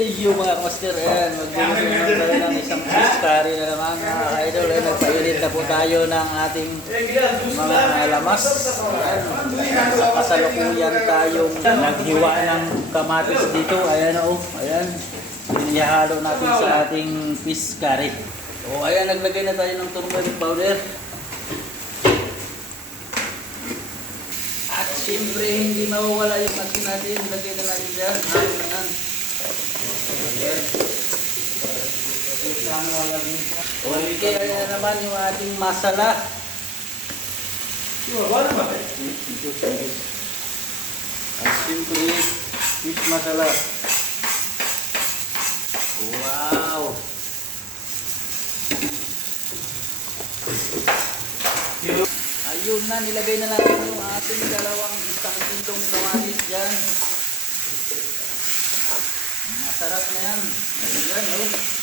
Yung mga master, ayan, magbibigay naman tayo ng isang fish curry na naman mga idol. Ayan, nagpainit na po tayo ng ating mga lamas. Ayan, sa kasalukuyan tayong naghiwa ng kamatis dito. Ayan o, ayan. Inihalo natin sa ating fish curry. O, ayan, naglagay na tayo ng turmeric powder. At siyempre, hindi mawawala yung asin natin. Lagay na natin dyan. Halo na yan. Ayan. Okay, ayan na naman yung ating masala. At siyempre, fish masala. Wow! Ayun na, nilagay na natin yung ating dalawang isang kilong kamatis dyan. Masarap na yan. Ayan, oh.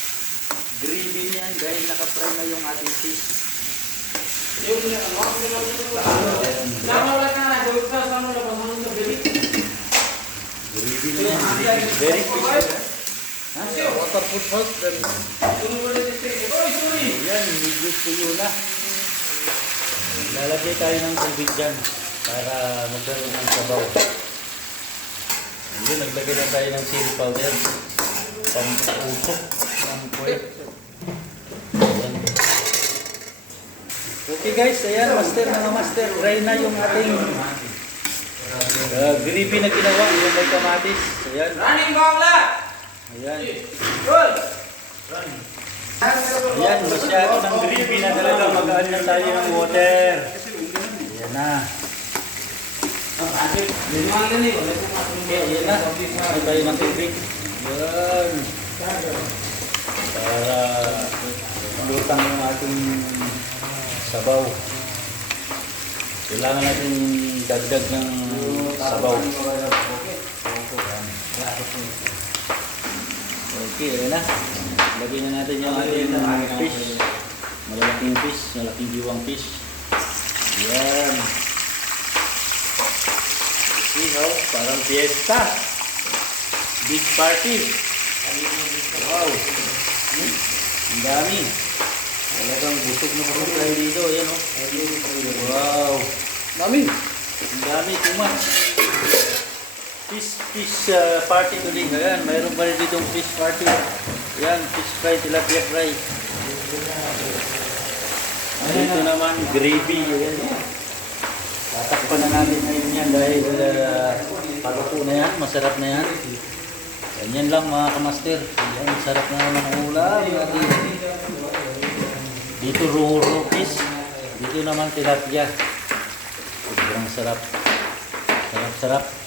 Na yan dahil nakapry na yung ating fish. Gravy na yan. gravy. Very fish. Ha? Waterproof house. Yan, medyo tuyo na. Lalagay tayo ng tubig dyan para magkaroon ng sabaw. Ayun, naglagay na tayo ng chili powder. Pampusok ng puwet. Ayan. Okay guys, ayan, master mga master. Dry na yung ating uh, gravy na ginawa. Yung may kamatis. Ayan. Running bangla! Ayan. Good! Ayan, masyado ng gravy na talaga. Magaan na tayo ng water. Ayan na. Okay, ayan na. Ano tayo ng tubig? Ayan. Para lutang yung ating sabaw. Kailangan natin dagdag ng sabaw. Okay, ayan na. Lagyan na natin yung ating fish. Malalaking fish, malaking diwang fish. Ayan. See how? Parang fiesta. Big party. Wow. Hmm? Ang dami. Talagang busog na busog tayo dito. Ayan oh. Wow. Dami. Ang dami. Too much. Fish, fish uh, party today. Ayan, mayroon pa rin ditong fish party. Ayan, fish fry, tilapia fry. Dito naman, gravy. Ayan. Tatakpan na natin ngayon yan dahil uh, paluto na yan, masarap na yan. Ganyan lang mga kamaster. Ayan, sarap na naman ang ulam natin. Dito ruro fish. Dito naman tilapia. Sobrang sarap. Sarap-sarap.